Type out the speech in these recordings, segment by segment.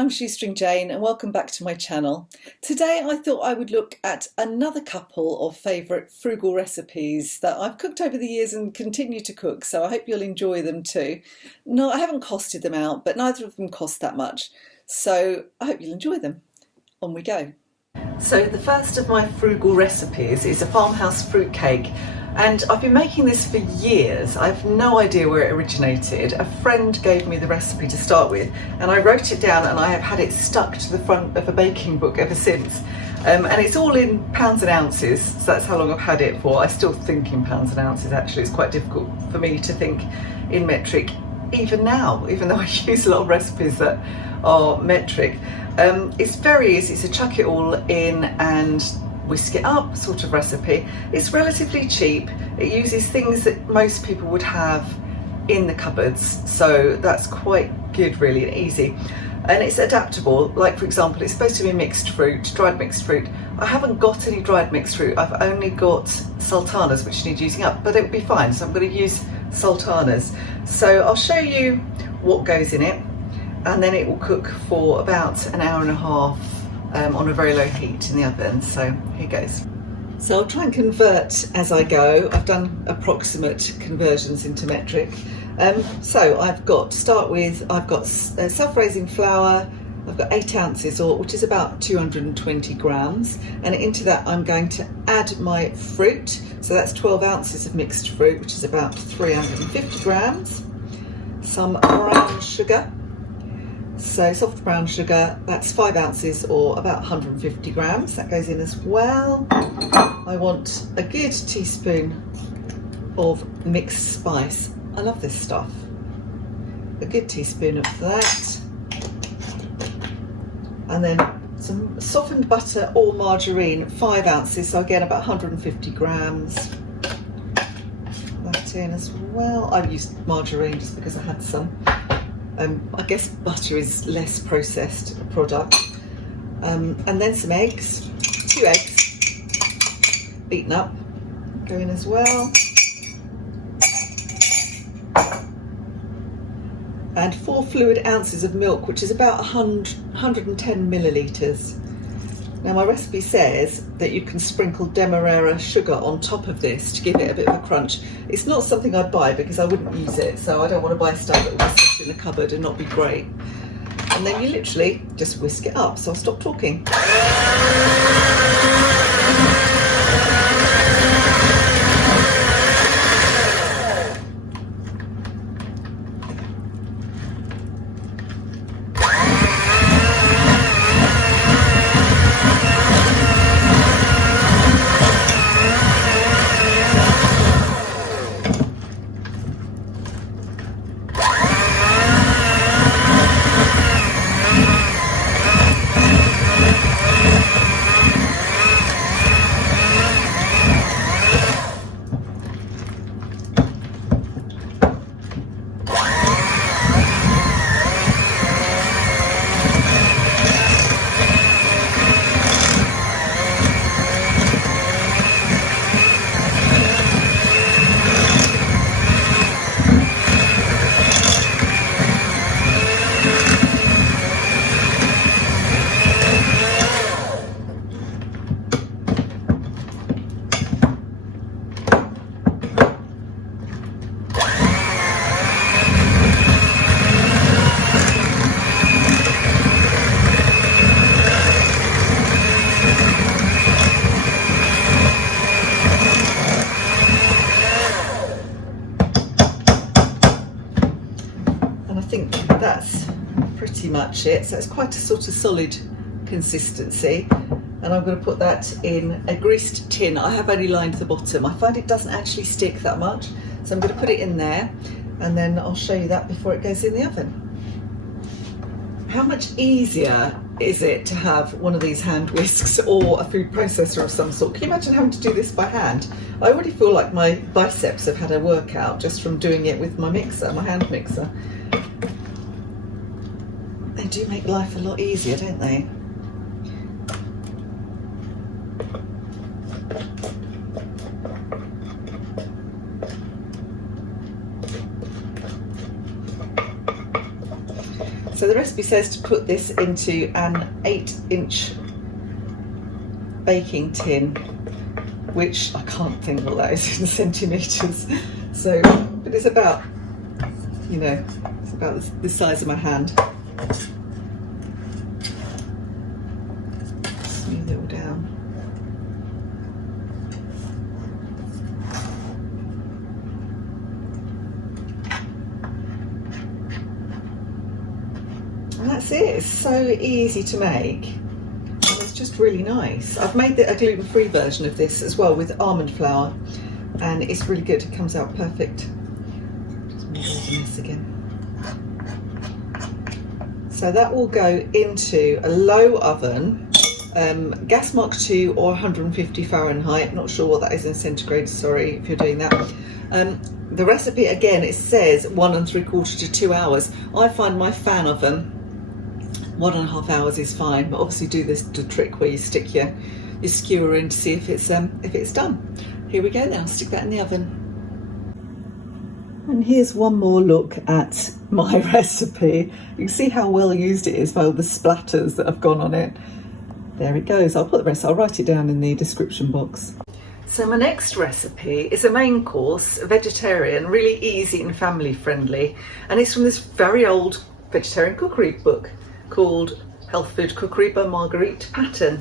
I'm Shoestring Jane and welcome back to my channel. Today I thought I would look at another couple of favourite frugal recipes that I've cooked over the years and continue to cook, so I hope you'll enjoy them too. No, I haven't costed them out, but neither of them cost that much, so I hope you'll enjoy them. On we go. So the first of my frugal recipes is a farmhouse fruit cake. And I've been making this for years. I have no idea where it originated. A friend gave me the recipe to start with and I wrote it down, and I have had it stuck to the front of a baking book ever since. And it's all in pounds and ounces, so that's how long I've had it for. I still think in pounds and ounces actually. It's quite difficult for me to think in metric even now, even though I use a lot of recipes that are metric. It's very easy to chuck it all in and whisk it up sort of recipe. It's relatively cheap. It uses things that most people would have in the cupboards, so that's quite good really and easy. And it's adaptable, like for example it's supposed to be mixed fruit, dried mixed fruit. I haven't got any dried mixed fruit, I've only got sultanas which need using up, but it will be fine, so I'm going to use sultanas. So I'll show you what goes in it, and then it will cook for about an hour and a half on a very low heat in the oven. So here goes. So I'll try and convert as I go. I've done approximate conversions into metric. So I've got, to start with, I've got self-raising flour. I've got 8 ounces, which is about 220 grams. And into that I'm going to add my fruit. So that's 12 ounces of mixed fruit, which is about 350 grams. Some brown sugar. So soft brown sugar, that's 5 ounces or about 150 grams. That goes in as well. I want a good teaspoon of mixed spice. I love this stuff. A good teaspoon of that. And then some softened butter or margarine, 5 ounces, so again about 150 grams. That in as well. I've used margarine just because I had some. I guess butter is less processed product. And then some eggs, 2 eggs, beaten up, go in as well. And 4 fluid ounces of milk, which is about 110 millilitres. Now my recipe says that you can sprinkle demerara sugar on top of this to give it a bit of a crunch. It's not something I'd buy because I wouldn't use it, so I don't want to buy stuff that will sit in the cupboard and not be great. And then you literally just whisk it up, so I'll stop talking. That's pretty much it. So it's quite a sort of solid consistency, and I'm going to put that in a greased tin. I have only lined the bottom. I find it doesn't actually stick that much, so I'm going to put it in there, and then I'll show you that before it goes in the oven. How much easier is it to have one of these hand whisks or a food processor of some sort? Can you imagine having to do this by hand? I already feel like my biceps have had a workout just from doing it with my mixer, my hand mixer. They do make life a lot easier, don't they? So the recipe says to put this into an 8-inch baking tin, which I can't think what that is in centimetres. So, but it's about, you know, it's about the size of my hand. Smooth it all down. And that's it. It's so easy to make. And it's just really nice. I've made a gluten-free version of this as well with almond flour, and it's really good. It comes out perfect. Just move all the mess again. So that will go into a low oven, gas mark 2 or 150 Fahrenheit. Not sure what that is in centigrade, sorry if you're doing that. The recipe, again, it says 1 3/4 to 2 hours. I find my fan oven 1.5 hours is fine, but obviously do the trick where you stick your skewer in to see if it's done. Here we go now, stick that in the oven. And here's one more look at my recipe. You can see how well used it is by all the splatters that have gone on it. There it goes. I'll put the rest, I'll write it down in the description box. So my next recipe is a main course, vegetarian, really easy and family friendly, and it's from this very old vegetarian cookery book called Health Food Cookery by Marguerite Patton.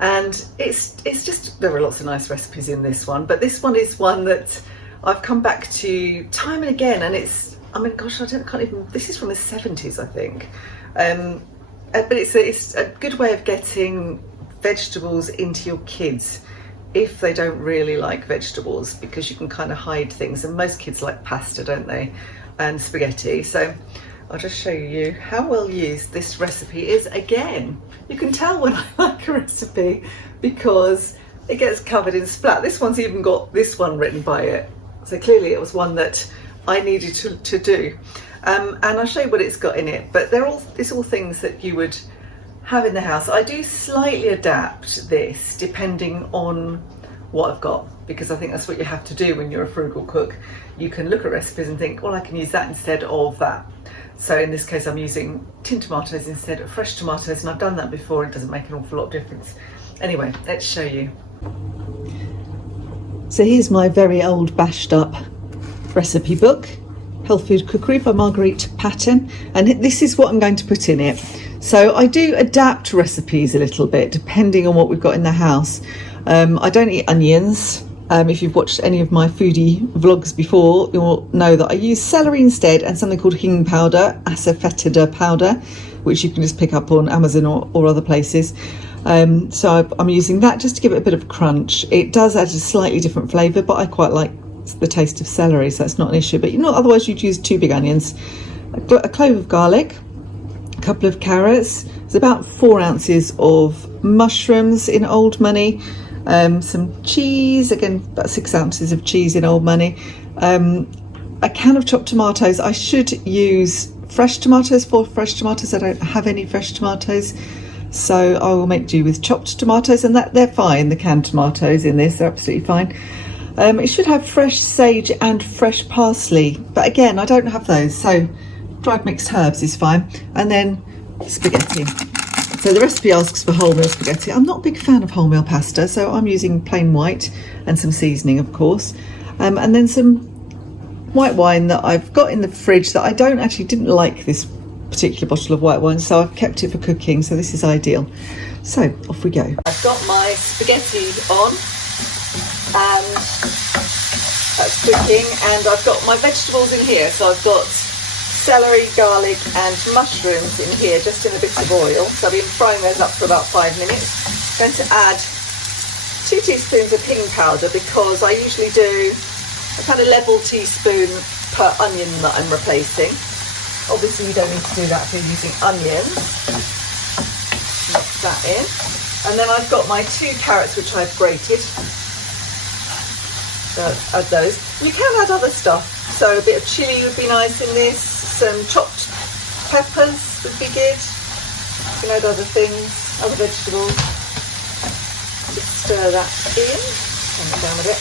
And it's just, there are lots of nice recipes in this one, but this one is one that I've come back to time and again, and it's, I mean, gosh, can't even, this is from the 70s, I think. But it's a good way of getting vegetables into your kids if they don't really like vegetables, because you can kind of hide things, and most kids like pasta, don't they, and spaghetti. So I'll just show you how well used this recipe is. Again, you can tell when I like a recipe because it gets covered in splat. This one's even got this one written by it, so clearly it was one that I needed to do. And I'll show you what it's got in it, but it's all things that you would have in the house. I do slightly adapt this depending on what I've got, because I think that's what you have to do when you're a frugal cook. You can look at recipes and think, well, I can use that instead of that. So in this case, I'm using tinned tomatoes instead of fresh tomatoes, and I've done that before. It doesn't make an awful lot of difference. Anyway, let's show you. So here's my very old bashed up recipe book, Health Food Cookery by Marguerite Patton, and this is what I'm going to put in it. So I do adapt recipes a little bit depending on what we've got in the house. I don't eat onions. If you've watched any of my foodie vlogs before, you'll know that I use celery instead, and something called hing powder, asafoetida powder, which you can just pick up on Amazon or other places. So I'm using that just to give it a bit of crunch. It does add a slightly different flavour, but I quite like the taste of celery, so that's not an issue. But otherwise you'd use 2 big onions, a clove of garlic, a couple of carrots. There's about 4 ounces of mushrooms in old money. Some cheese, again about 6 ounces of cheese in old money, a can of chopped tomatoes. I should use fresh tomatoes. For fresh tomatoes, I don't have any fresh tomatoes, so I will make do with chopped tomatoes, and that they're fine. The canned tomatoes in this are absolutely fine. It should have fresh sage and fresh parsley, but again I don't have those, so dried mixed herbs is fine. And then spaghetti. So the recipe asks for wholemeal spaghetti. I'm not a big fan of wholemeal pasta, so I'm using plain white and some seasoning, of course. And then some white wine that I've got in the fridge that I didn't like this particular bottle of white wine, so I've kept it for cooking, so this is ideal. So off we go. I've got my spaghetti on, and that's cooking, and I've got my vegetables in here. So I've got celery, garlic and mushrooms in here, just in a bit of oil. So I've been frying those up for about 5 minutes. Going to add 2 teaspoons of hing powder, because I usually do a kind of level teaspoon per onion that I'm replacing. Obviously you don't need to do that if you're using onions. Mix that in. And then I've got my 2 carrots which I've grated. Add those. You can add other stuff, so a bit of chilli would be nice in this. Some chopped peppers would be good. You can add other things, other vegetables. Just stir that in. Turn it down a bit.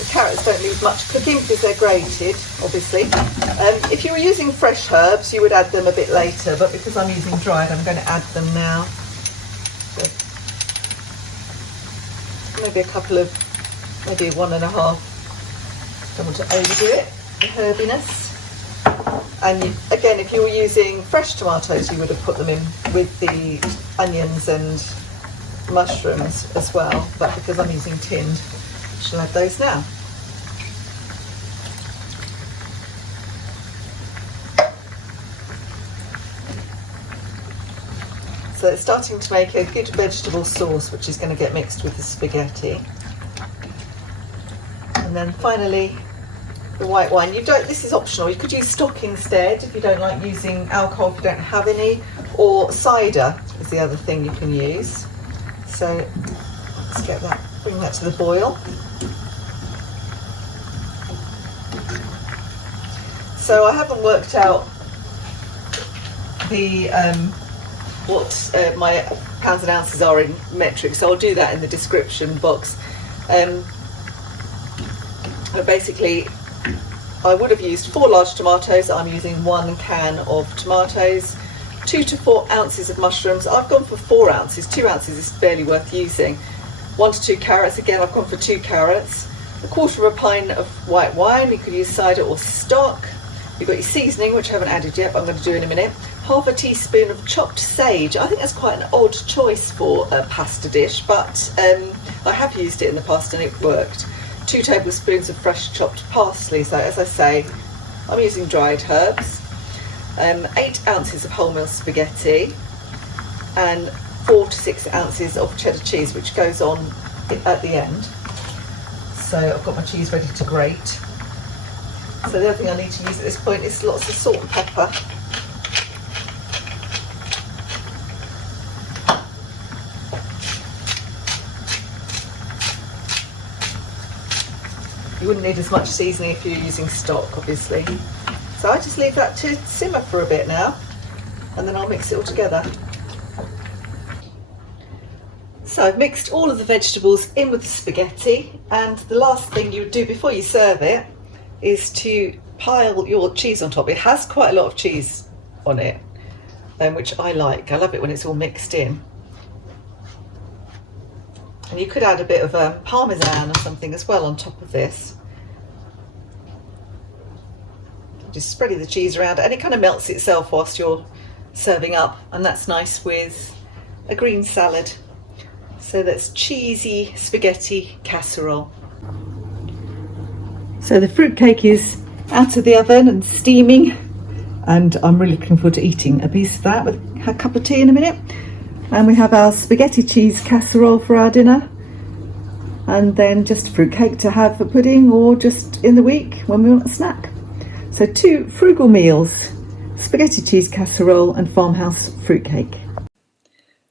The carrots don't need much cooking because they're grated, obviously. If you were using fresh herbs, you would add them a bit later, but because I'm using dried, I'm going to add them now. So maybe a couple of, maybe 1.5. Don't want to overdo it, the herbiness. And again, if you were using fresh tomatoes, you would have put them in with the onions and mushrooms as well, but because I'm using tinned, I shall add those now. So it's starting to make a good vegetable sauce, which is going to get mixed with the spaghetti. And then finally, the white wine. This is optional. You could use stock instead if you don't like using alcohol, if you don't have any, or cider is the other thing you can use. So let's get that, bring that to the boil. So I haven't worked out the what my pounds and ounces are in metric, so I'll do that in the description box. Basically, I would have used 4 large tomatoes. I'm using 1 can of tomatoes, 2 to 4 ounces of mushrooms. I've gone for 4 ounces. 2 ounces is barely worth using. 1 to 2 carrots. Again, I've gone for 2 carrots. 1/4 of a pint of white wine. You could use cider or stock. You've got your seasoning, which I haven't added yet, but I'm going to do in a minute. 1/2 teaspoon of chopped sage. I think that's quite an odd choice for a pasta dish, but I have used it in the past and it worked. 2 tablespoons of fresh chopped parsley. So as I say, I'm using dried herbs. 8 ounces of wholemeal spaghetti, and 4 to 6 ounces of cheddar cheese, which goes on at the end. So I've got my cheese ready to grate. So the other thing I need to use at this point is lots of salt and pepper. You wouldn't need as much seasoning if you're using stock, obviously. So I just leave that to simmer for a bit now, and then I'll mix it all together. So I've mixed all of the vegetables in with the spaghetti, and the last thing you would do before you serve it is to pile your cheese on top. It has quite a lot of cheese on it, which I like. I love it when it's all mixed in. And you could add a bit of parmesan or something as well on top of this. Just spreading the cheese around, and it kind of melts itself whilst you're serving up, and that's nice with a green salad. So that's cheesy spaghetti casserole. So the fruitcake is out of the oven and steaming, and I'm really looking forward to eating a piece of that with a cup of tea in a minute. And we have our spaghetti cheese casserole for our dinner, and then just fruitcake to have for pudding or just in the week when we want a snack. So 2 frugal meals, spaghetti cheese casserole and farmhouse fruitcake.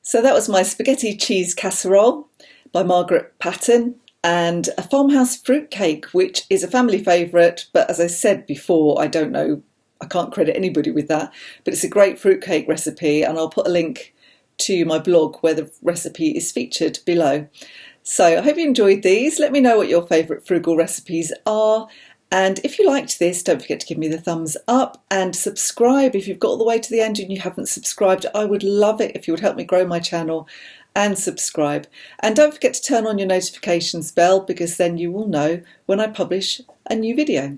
So that was my spaghetti cheese casserole by Margaret Patton, and a farmhouse fruitcake, which is a family favourite, but as I said before, I can't credit anybody with that, but it's a great fruitcake recipe, and I'll put a link to my blog where the recipe is featured below. So I hope you enjoyed these. Let me know what your favourite frugal recipes are, and if you liked this, don't forget to give me the thumbs up and subscribe if you've got all the way to the end and you haven't subscribed. I would love it if you would help me grow my channel and subscribe. And don't forget to turn on your notifications bell, because then you will know when I publish a new video.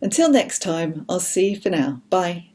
Until next time, I'll see you for now. Bye.